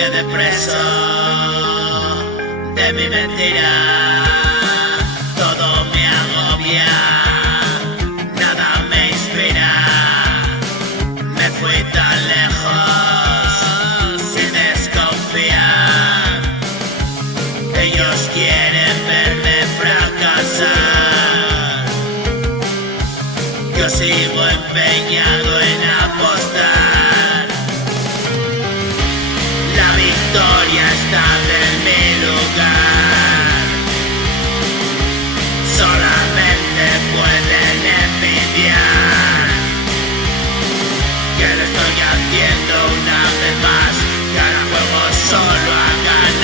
quedé preso de mi mentira. Todo me agobia, nada me inspira. Me fui tan lejos sin desconfiar. Ellos quieren verme fracasar. Yo sigo empeñado en apostar. La victoria está en mi lugar. Solamente pueden envidiar que lo estoy haciendo una vez más. Y ahora juego solo a ganar.